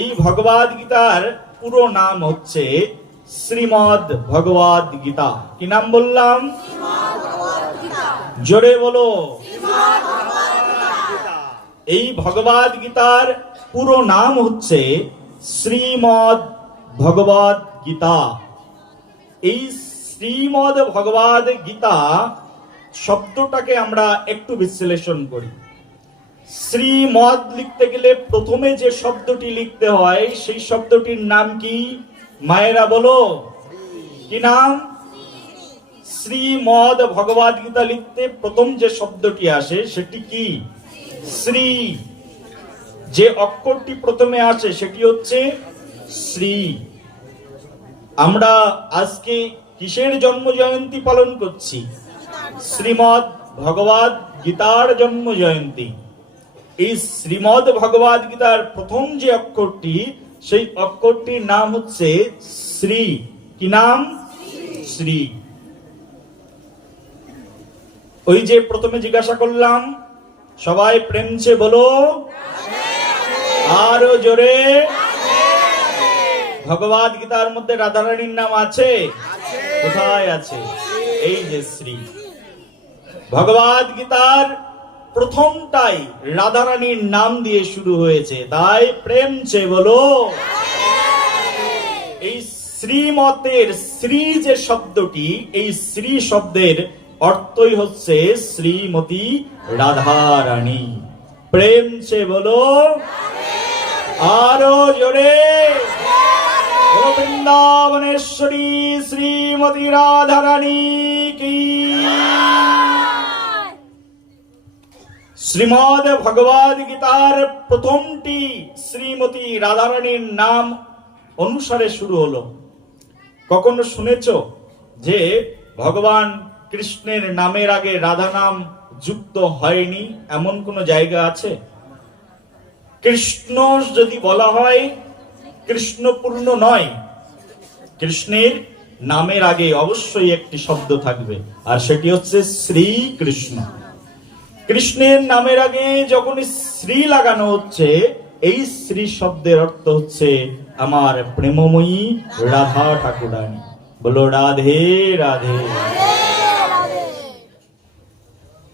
এই ভগবদ গীতার পুরো নাম হচ্ছে শ্রীমদ ভগবদ গীতা। কি নাম বললাম? জোরে বলো। এই ভগবদ গীতার পুরো নাম হচ্ছে শ্রীমদ ভগবদ গীতা। এই শ্রীমদ ভগবদ গীতা শব্দটাকে আমরা একটু বিশ্লেষণ করি। শ্রীমদ লিখতে গেলে প্রথমে যে শব্দটি লিখতে হয়, সেই শব্দটির নাম কি? মায়েরা বলো। কি নাম? শ্রীমদ ভগবদ গীতা লিখতে প্রথম যে শব্দটি আসে, সেটি কি? শ্রী। যে অক্ষরটি প্রথমে আসে, সেটি হচ্ছে শ্রী। আমরা আজকে কিসের জন্ম জয়ন্তী পালন করছি? শ্রীমদ ভগবদ গীতার জন্ম জয়ন্তী এই শ্রীমদ ভগবদ গীতার প্রথম যে অক্ষরটি, সেই অক্ষরটির নাম হচ্ছে শ্রী। কি নাম? শ্রী। ওই যে প্রথমে জিজ্ঞাসা করলাম, সবাই প্রেমছে বলো, আরও জোরে, ভগবদ গীতার মধ্যে রাধারানীর নাম আছে? কোথায় আছে? এই যে শ্রী। ভগবদ গীতার প্রথমটাই রাধারানীর নাম দিয়ে শুরু হয়েছে। তাই প্রেম চে বলো। এই শ্রীমতের শ্রী যে শব্দটি, এই শ্রী শব্দের অর্থই হচ্ছে শ্রীমতী রাধারানী। প্রেম চে বলো। আরও জোরে। বৃন্দাবনেশ্বরী শ্রীমতী রাধারানী কি? শ্রীমদ ভগবদ গীতার প্রথমটি শ্রীমতী রাধারানীর নাম অনুসারে শুরু হলো। কখনো শুনেছ যে ভগবান কৃষ্ণের নামের আগে রাধা নাম যুক্ত হয়নি? এমন কোন জায়গা আছে? কৃষ্ণ যদি বলা হয়, কৃষ্ণপূর্ণ নয়। কৃষ্ণের নামের আগে অবশ্যই একটি শব্দ থাকবে, আর সেটি হচ্ছে শ্রীকৃষ্ণ। কৃষ্ণের নামের আগে যখন শ্রী লাগানো হচ্ছে, এই শ্রী শব্দের অর্থ হচ্ছে আমার প্রেমময়ী রাধা ঠাকুরানী। বলো, রাধে রাধে।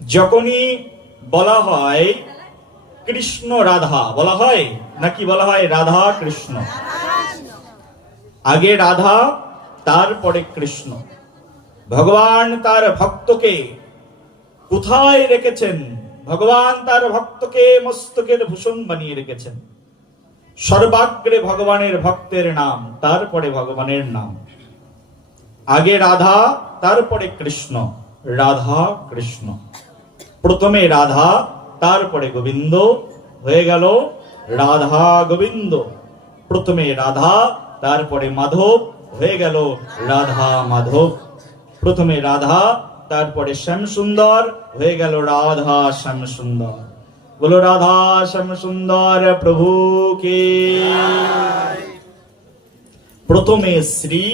যখনই বলা হয় কৃষ্ণ রাধা, বলা হয়? নাকি বলা হয় রাধা কৃষ্ণ? আগে রাধা, তারপরে কৃষ্ণ। ভগবান তার ভক্তকে কোথায় রেখেছেন? ভগবান তার ভক্তকে মস্তকের ভূষণ বানিয়ে রেখেছেন। সর্বাগ্রে ভগবানের ভক্তের নাম, তারপরে ভগবানের নাম। আগে রাধা, তারপরে কৃষ্ণ, রাধা, কৃষ্ণ। প্রথমে রাধা, তারপরে গোবিন্দ, হয়ে গেল রাধা, গোবিন্দ। প্রথমে রাধা, তারপরে মাধব, হয়ে গেল রাধা, মাধব। প্রথমে রাধা তারপরে শ্যাম সুন্দর হয়ে গেল রাধা শ্যাম সুন্দর বলো রাধা শ্যাম সুন্দর প্রভু কে প্রথমে শ্রী,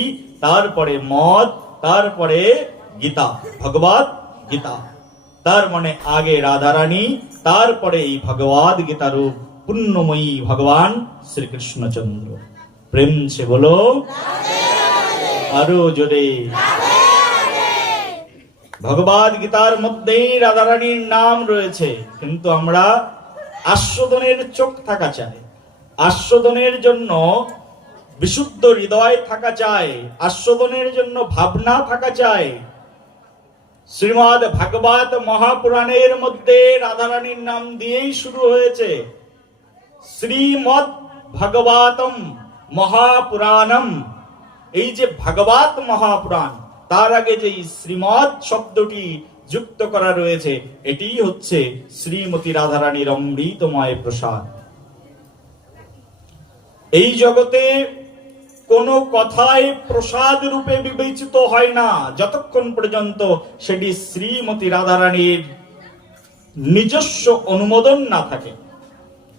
তারপরে মদ, তারপরে গীতা, ভগবত গীতা। তার মানে আগে রাধারানী, তারপরে এই ভগবদ গীতার পুণ্যময়ী ভগবান শ্রীকৃষ্ণচন্দ্র। প্রেম সে বলো আরও জোরে। ভগবদ গীতার মধ্যেই রাধারানীর নাম রয়েছে, কিন্তু আমরা আস্বাদনের চোখ থাকা চাই। আস্বাদনের জন্য বিশুদ্ধ হৃদয় থাকা চাই, আস্বাদনের জন্য ভাবনা থাকা চাই। শ্রীমদ ভাগবত মহাপুরাণের মধ্যে রাধারানীর নাম দিয়েই শুরু হয়েছে। শ্রীমদ ভাগবতম মহাপুরাণম। এই যে ভাগবত মহাপুরাণ তার আগে যে এই শ্রীমদ শব্দটি যুক্ত করা রয়েছে, এটি হচ্ছে শ্রীমতী রাধারানীর অমৃতময় প্রসাদ। এই জগতে কোনো কথাই প্রসাদ রূপে বিবেচিত হয় না। যতক্ষণ পর্যন্ত সেটি শ্রীমতী রাধারানীর নিজস্ব অনুমোদন না থাকে।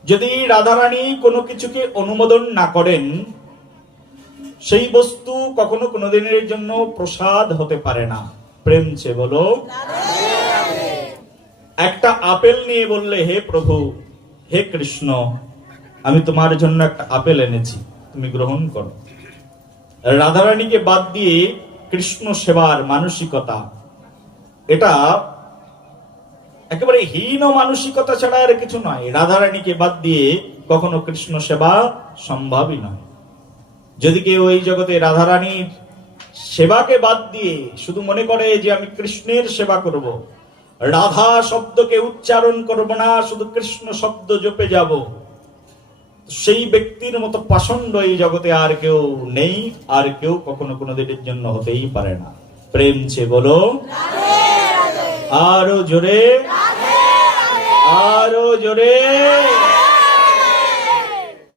যদি রাধারানী কোনো কিছুকে অনুমোদন না করেন সেই বস্তু কখনো কোনোদিনের জন্য প্রসাদ হতে পারে না। প্রেম চে বলো। একটা আপেল নিয়ে বললে, হে প্রভু, হে কৃষ্ণ, আমি তোমার জন্য একটা আপেল এনেছি, তুমি গ্রহণ করো। রাধারানীকে বাদ দিয়ে কৃষ্ণ সেবার মানসিকতা, এটা একেবারে হীন মানসিকতা ছাড়া আর কিছু নয়। রাধারানীকে বাদ দিয়ে কখনো কৃষ্ণ সেবা সম্ভবই নয়। যদি কেউ এই জগতে রাধারানীর সেবাকে বাদ দিয়ে শুধু মনে করে যে আমি কৃষ্ণের সেবা করব, রাধা শব্দকে উচ্চারণ করব না, শুধু কৃষ্ণ শব্দ জপে যাব, সেই ব্যক্তির মতো পাষণ্ড এই জগতে আর কেউ নেই, আর কেউ কখনো কোনো দিনের জন্য হতেই পারে না। প্রেম ছে বলো, আরও জোরে আরও জোরে